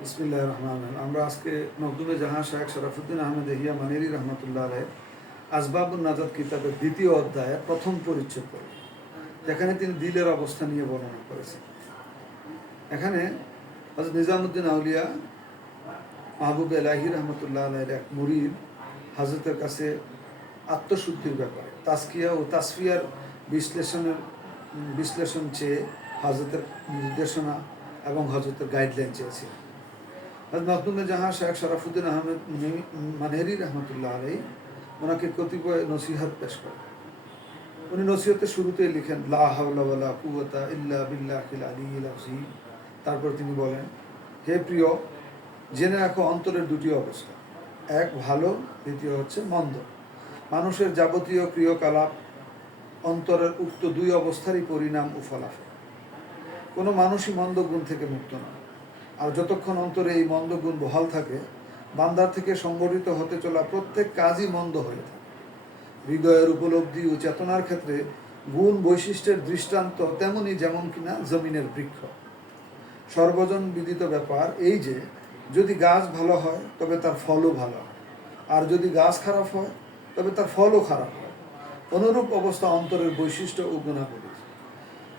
বিসমিল্লাহ রহমান রহিম। আমরা আজকে মকদুমে জাহান শাহেখ শরাফুদ্দিন আহমেদ হিয়া মানেরি রহমতুল্লাহ আলহ আসবাবুল নাজাদ কিতাবের দ্বিতীয় অধ্যায়ে প্রথম পরিচ্ছেদ পড়ি। যেখানে তিনি দিলের অবস্থা নিয়ে বর্ণনা করেছেন। এখানে হজরত নিজামুদ্দিন আউলিয়া মাহবুব এলাহি রহমতুল্লাহ আলহের এক মুরিদ হাজরতের কাছে আত্মশুদ্ধির ব্যাপারে তাস্কিয়া ও তাসফিয়ার বিশ্লেষণের, বিশ্লেষণ চেয়ে হজরতের নির্দেশনা এবং হজরতের গাইডলাইন চেয়েছিলেন। মখদুমে জাহান শেখ শরাফুদ্দিন আহমেদ মানেরি রহমতুল্লাহ আলাই ওনাকে কতিপয় নসিহত পেশ করেন। উনি নসিহতের শুরুতেই লিখেন, লা হাওলা কুওয়াতা ইল্লা বিল্লাহিল আলিয়্যিল আযীম। তারপর তিনি বলেন, হে প্রিয়, জেনে রাখো অন্তরের দুটি অবস্থা। এক ভালো, দ্বিতীয় হচ্ছে মন্দ। মানুষের যাবতীয় ক্রিয়কলাপ অন্তরের উক্ত দুই অবস্থারই পরিণাম ও ফলাফল। কোনো মানুষই মন্দ গুণ থেকে মুক্ত নয়। আর যতক্ষণ অন্তরে এই মন্দ গুণ বহাল থাকে বান্দার থেকে সংগঠিত হতে চলা প্রত্যেক কাজই মন্দ হয়ে থাকে। হৃদয়ের উপলব্ধি ও চেতনার ক্ষেত্রে গুণ বৈশিষ্ট্যের দৃষ্টান্ত তেমনই যেমন কিনা জমিনের বৃক্ষ। সর্বজন বিদিত ব্যাপার এই যে, যদি গাছ ভালো হয়, তবে তার ফলও ভালো হয়। আর যদি গাছ খারাপ হয়, তবে তার ফলও খারাপ হয়। অনুরূপ অবস্থা অন্তরের বৈশিষ্ট্য ও গুণাবলী।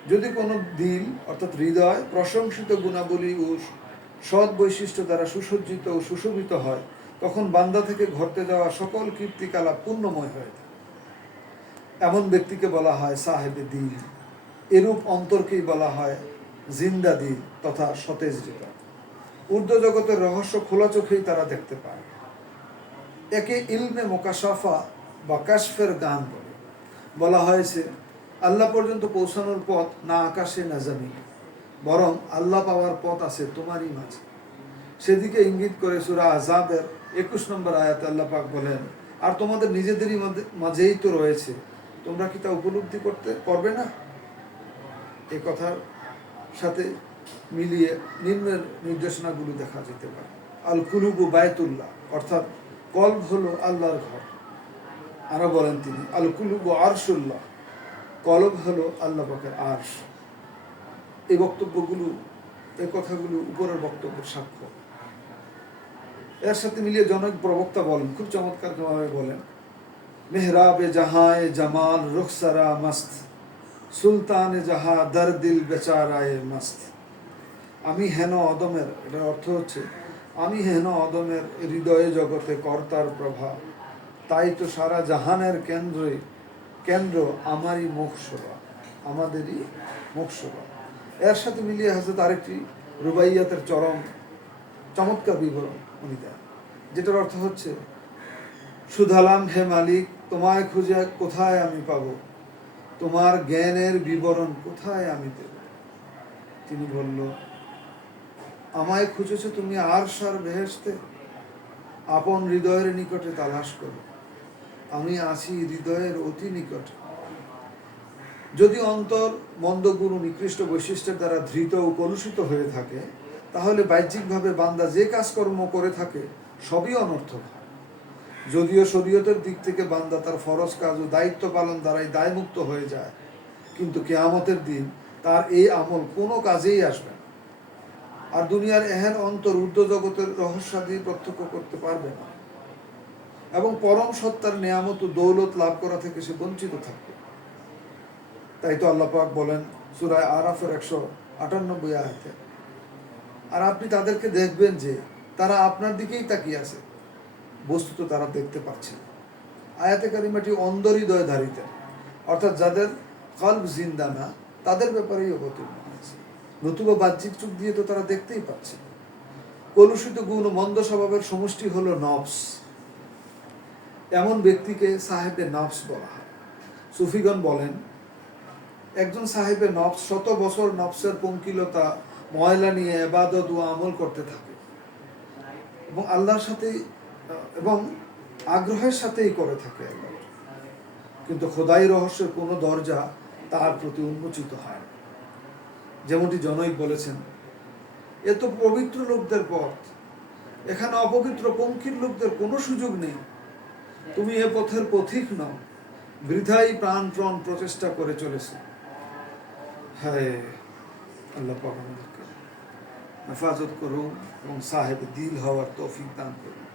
যদি কোনো দিল, অর্থাৎ হৃদয়, প্রশংসিত গুণাবলী ও সৎ বৈশিষ্ট্য দ্বারা সুসজ্জিত ও সুশোভিত হয়, তখন বান্দা থেকে ঘটতে যাওয়া সকল কীর্তিকালা পূর্ণময় হয়ে থাকে এমন ব্যক্তিকে বলা হয় সাহেবে দিল এরূপ অন্তরকেই বলা হয় জিন্দা দিল তথা সতেজ হৃদয় ঊর্ধ্ব জগতের রহস্য খোলা চোখেই তারা দেখতে পায়। একে ইলমে মোকাশাফা বা কাশফের গান বলে। বলা হয়েছে, আল্লাহ পর্যন্ত পৌঁছানোর পথ না আকাশে না জমিনে। বরং আল্লাহ পাওয়ার পথ আছে, তোমারই মাঝে। সেদিকে ইঙ্গিত করে সুরা আজাবের একুশ নম্বর আয়াতে আল্লাহ পাক বলেন, আর তোমাদের নিজেদেরই মাঝেই তো রয়েছে। তোমরা কি তা উপলব্ধি করতে করবে না? এই কথার সাথে মিলিয়ে নিম্নের নির্দেশনাগুলো দেখা যেতে পারে। আল কুলুবু বায়তুল্লাহ অর্থাৎ কল্ব হলো আল্লাহর ঘর। আরও বলেন তিনি আল কুলুবু আরশুল্লাহ, কলব হলো আল্লাহ পাকের আরশ। এই বক্তব্যগুলো, এই কথাগুলো উপরের বক্তব্যের সাক্ষ্য। এর সাথে মিলিয়ে জনক প্রবক্তা বলেন, খুব চমৎকার ভাবে বলেন, মেহরাবে জাহায় জামাল রুখসারা মস্ত, সুলতান জাহা দর দিল বেচারায় মস্ত। আমি হেন অদমের, এটার অর্থ হচ্ছে, আমি হেন অদমের হৃদয়ে জগতে কর্তার প্রভাব তাই তো সারা জাহানের কেন্দ্রে, কেন্দ্র আমারই মোক্ষসভা আমাদেরই মোক্ষসভা এর সাথে মিলিয়ে হাজরত আরেকটি রুবাইয়াতের চরম চমৎকার বিবরণ উনি দেন, যেটার অর্থ হচ্ছে, সুধালাম হে মালিক, তোমায় খুঁজে কোথায় আমি পাব? তোমার জ্ঞানের বিবরণ কোথায় আমি দেব? তিনি বলল, আমায় খুঁজেছ তুমি আর সার বেহেস্তে আপন হৃদয়ের নিকটে তালাশ করো। আমি আছি হৃদয়ের অতি নিকটে। যদি অন্তর মন্দগুরু নিকৃষ্ট বৈশিষ্ট্যের দ্বারা ধৃত ও কলুষিত হয়ে থাকে, তাহলে বাহ্যিকভাবে বান্দা যে কাজকর্ম করে থাকে, সবই অনর্থক। যদিও শরীয়তের দিক থেকে বান্দা তার ফরজ কাজ ও দায়িত্ব পালন দ্বারাই দায়মুক্ত হয়ে যায়, কিন্তু কেয়ামতের দিন তার এই আমল কোনো কাজেই আসবে না। আর দুনিয়ার এহেন অন্তর জগতের রহস্যাদি প্রত্যক্ষ করতে পারবে না। এবং পরম সত্তার নিয়ামত ও দৌলত লাভ করা থেকে সে বঞ্চিত থাকবে। তাই তো আল্লাহ পাক বলেন, সুরায় আরাফের একশো আটানব্বই আয়াতে। আর আপনি তাদেরকে দেখবেন যে তারা আপনার দিকেই তাকিয়ে আছে। বস্তুত তারা দেখতে পাচ্ছে। আয়াতে কারিমাটি অন্ধ হৃদয় ধারিতেন অর্থাৎ যাদের কল্প জিন্দা না, তাদের ব্যাপারেই অবতীর্ণ হয়েছে। নতুবা বাহ্যিক চোখ দিয়ে তো তারা দেখতেই পাচ্ছে কলুষিত গুণ মন্দ স্বভাবের সমষ্টি হলো নফস। এমন ব্যক্তিকে সাহেবের নফস বলা হয়। সুফিগণ বলেন একজন সাহেবের নফস, শত বছর নফসের পঙ্কিলতা, ময়লা নিয়ে এবাদত ও আমল করতে থাকে। এবং আল্লাহর সাথে এবং আগ্রহের সাথেই করে থাকে কিন্তু খোদাই রহস্যের কোনো দরজা তার প্রতি উন্মোচিত হয়। যেমনটি জনৈক বলেছেন, এ তো পবিত্র লোকদের পথ। এখানে অপবিত্র পঙ্কির লোকদের কোনো সুযোগ নেই। তুমি এ পথের পথিক নও। বৃথাই প্রাণ প্রণ প্রচেষ্টা করে চলেছে। হায় আল্লাহ পাক আমাদেরকে হেফাজত করুন এবং সাহেব দিল হওয়ার তৌফিক দান করুন আমিন